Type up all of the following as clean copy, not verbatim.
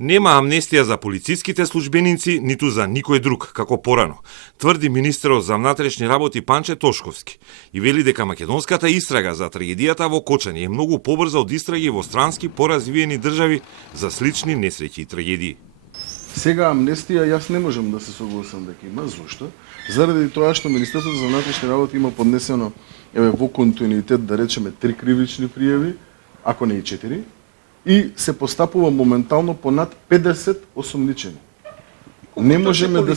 Нема амнестија за полициските службеници, ниту за никој друг, како порано, тврди министерот за внатрешни работи Панче Тошковски и вели дека македонската истрага за трагедијата во Кочани е многу побрза од истраги во странски поразвиени држави за слични несреќи и трагедии. Сега амнестија јас не можам да се согласам дека има. Зошто? Заради тоа што Министерството за внатрешни работи има поднесено во континуитет, да речеме, 3 кривични пријави, ако не и 4, и се постапува моментално по над 50 осомничени. Не можеме да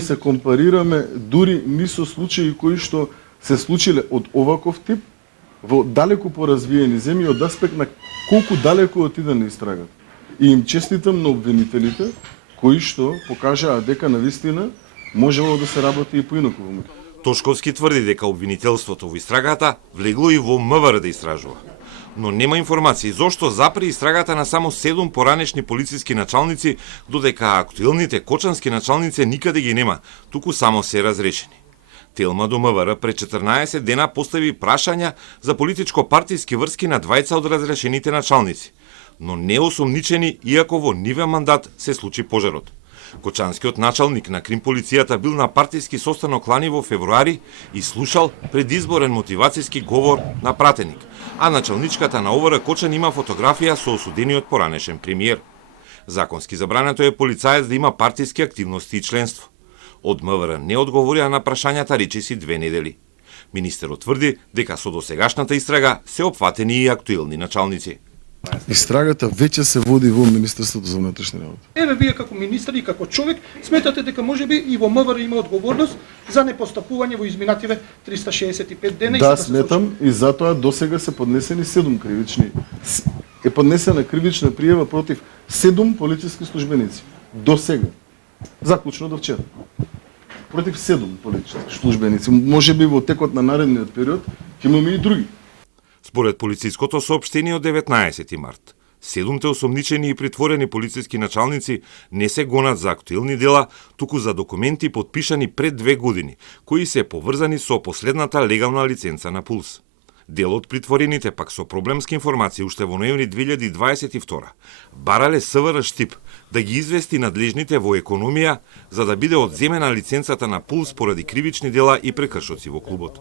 се компарираме, дури ни со случаи кои што се случиле од оваков тип во далеку поразвиени земји од аспект на колку далеку отиде на истрагата. И им честитам на обвинителите кои што покажаа дека навистина можело да се работи и поинаку во Македонија. Тошковски тврди дека обвинителството во истрагата влегло и во МВР да истражува. Но нема информации зошто запре истрагата на само 7 поранешни полициски началници, додека актуелните кочански началници никаде ги нема, туку само се разрешени. Телма до МВР пред 14 дена постави прашања за политичко-партиски врски на двајца од разрешените началници, но не осомничени, иако во нивен мандат се случи пожарот. Кочанскиот началник на Крим полицијата бил на партиски состанок лани во февруари и слушал предизборен мотивацијски говор на пратеник, а началничката на ОВР Кочан има фотографија со осудениот поранешен премиер. Законски забрането е полицаец да има партиски активности и членство. Од МВР не одговорија на прашањата речиси 2 недели. Министерот тврди дека со досегашната истрага се опфатени и актуелни началници. Истрагата веќе се води во Министерството за внатрешни работи. Еве вие како министар и како човек сметате дека можеби и во МВР има одговорност за непостапување во изминативе 365 дена. Да, сметам, и затоа досега се поднесени 7 кривични. Е поднесена кривична пријава против 7 полициски службеници. Досега. Заклучно до вчера. Против 7 полициски службеници. Можеби во текот на наредниот период ќе имаме и други. Според полициското соопштение од 19 март, 7 осомничени и притворени полициски началници не се гонат за актуелни дела, туку за документи подпишани пред 2 години, кои се поврзани со последната легална лиценца на Пулс. Дел од притворените пак со проблемски информации уште во ноември 2022 барале СВР Штип да ги извести надлежните во економија за да биде одземена лиценцата на Пулс поради кривични дела и прекршоци во клубот.